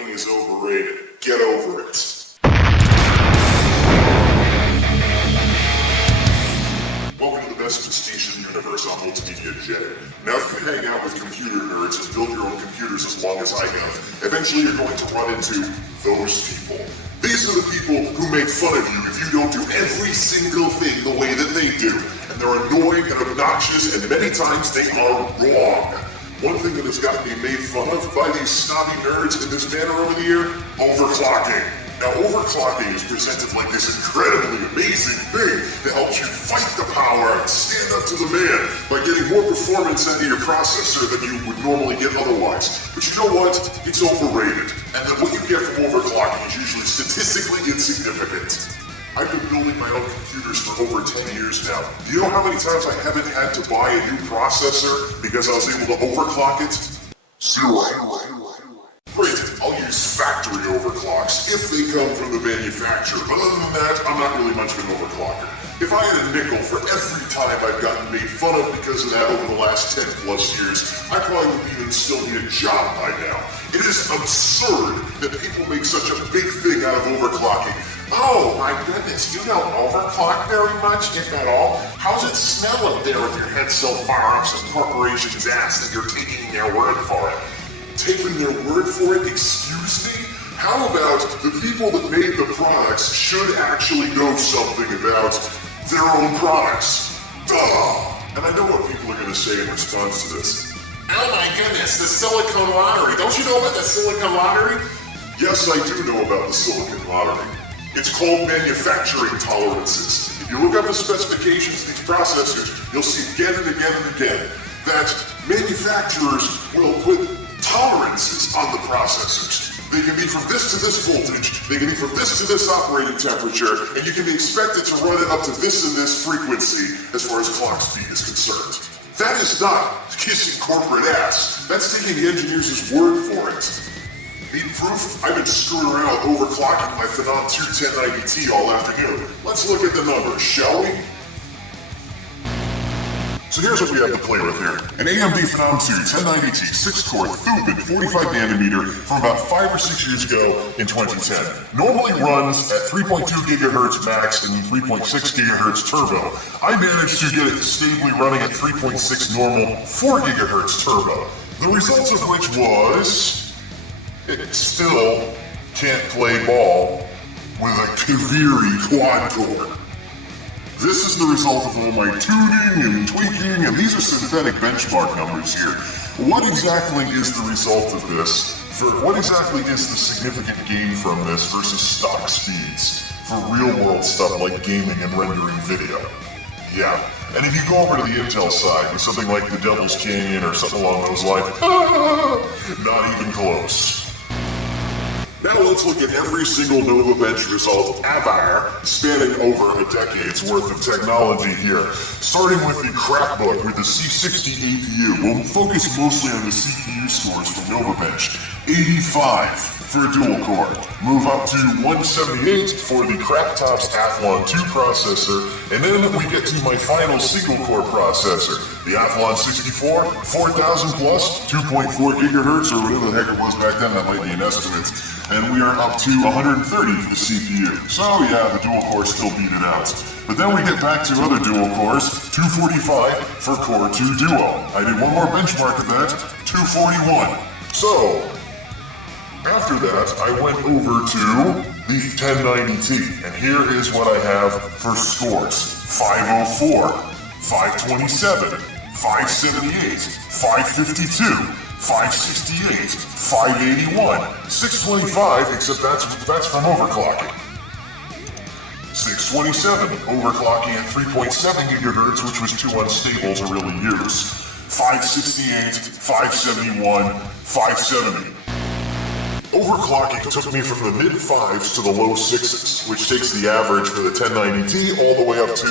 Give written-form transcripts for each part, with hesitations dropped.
Overclocking is overrated. Get over it. Welcome to the best Pastiche in the universe on MultimediaJay. Now, if you hang out with computer nerds and build your own computers as long as I have, eventually you're going to run into those people. These are the people who make fun of you if you don't do every single thing the way that they do. And they're annoying and obnoxious, and many times they are wrong. One thing that has gotten me made fun of by these snobby nerds in this manner over the year, overclocking. Now, overclocking is presented like this incredibly amazing thing that helps you fight the power and stand up to the man by getting more performance out of your processor than you would normally get otherwise. But you know what? It's overrated. And then what you get from overclocking is usually statistically insignificant. I've been building my own computers for over 10 years now. Do you know how many times I haven't had to buy a new processor because I was able to overclock it? Zero. Granted, I'll use factory overclocks if they come from the manufacturer, but other than that, I'm not really much of an overclocker. If I had a nickel for every time I've gotten made fun of because of that over the last 10 plus years, I probably wouldn't even still need a job by now. It is absurd that people make such a big thing out of overclocking. Oh my goodness, you don't overclock very much, if at all? How's it smell up there with your head so far up some corporation's ass that you're taking their word for it? Taking their word for it? Excuse me? How about the people that made the products should actually know something about their own products? Duh! And I know what people are going to say in response to this. Oh my goodness, the silicon lottery. Don't you know about the silicon lottery? Yes, I do know about the silicon lottery. It's called manufacturing tolerances. If you look up the specifications of these processors, you'll see again and again and again that manufacturers will put tolerances on the processors. They can be from this to this voltage, they can be from this to this operating temperature, and you can be expected to run it up to this and this frequency as far as clock speed is concerned. That is not kissing corporate ass. That's taking the engineers' word for it. Need proof? I've been screwing around with overclocking my Phenom 2 1090T all afternoon. Let's look at the numbers, shall we? So here's what we have to play with here. An AMD Phenom 2 1090T 6-core Thubin 45nm from about 5 or 6 years ago in 2010. Normally runs at 3.2 GHz max and 3.6 GHz turbo. I managed to get it stably running at 3.6 normal, 4 GHz turbo. The results of which was... it still can't play ball with a Kaviri quad-core. This is the result of all my tuning and tweaking, and these are synthetic benchmark numbers here. What exactly is the result of this? What exactly is the significant gain from this versus stock speeds for real-world stuff like gaming and rendering video? Yeah, and if you go over to the Intel side with something like the Devil's Canyon or something along those lines, not even close. Now let's look at every single Nova Bench result ever, spanning over a decade's worth of technology here. Starting with the crapbook with the C60 APU, we'll focus mostly on the CPU scores from Nova Bench. 85 for a dual core. Move up to 178 for the Craptops Athlon 2 processor, and then we get to my final single core processor, the Athlon 64, 4000 plus, 2.4 gigahertz, or whatever the heck it was back then, that might be an estimate. And we are up to 130 for the CPU. So yeah, the dual core still beat it out. But then we get back to other dual cores, 245 for Core 2 Duo. I did one more benchmark of that, 241. So, after that, I went over to the 1090T, and here is what I have for scores. 504, 527, 578, 552, 568, 581, 625, except that's from overclocking. 627, overclocking at 3.7 GHz, which was too unstable to really use. 568, 571, 570. Overclocking took me from the mid-5s to the low 6s, which takes the average for the 1090T all the way up to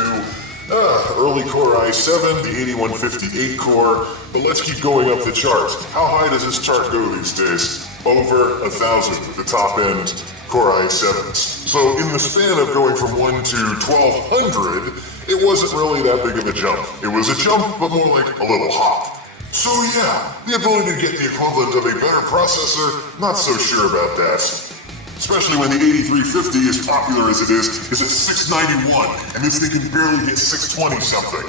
early Core i7, the 8158 core, but let's keep going up the chart. How high does this chart go these days? Over 1,000 with the top end Core i7s. So in the span of going from 1 to 1200, it wasn't really that big of a jump. It was a jump, but more like a little hop. So yeah, the ability to get the equivalent of a better processor, not so sure about that. Especially when the 8350, as popular as it is at 691, and this thing can barely hit 620 something.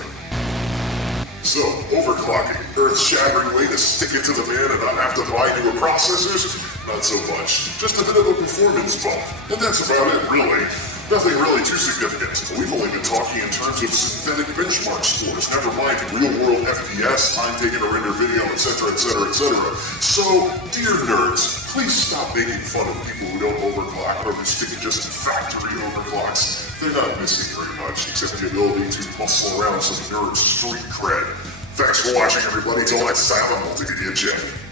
So, overclocking, earth-shattering way to stick it to the man and not have to buy newer processors? Not so much. Just a bit of a performance bump. And that's about it, really. Nothing really too significant. We've only been talking in terms of synthetic benchmark scores, never mind real-world FPS, time taken to render video, etc., etc., etc. So, dear nerds, please stop making fun of people who don't overclock or who stick just to factory overclocks. They're not missing very much, except the ability to muscle around some nerds' street cred. Thanks for watching, everybody. Till next time, I'm MultimediaJay.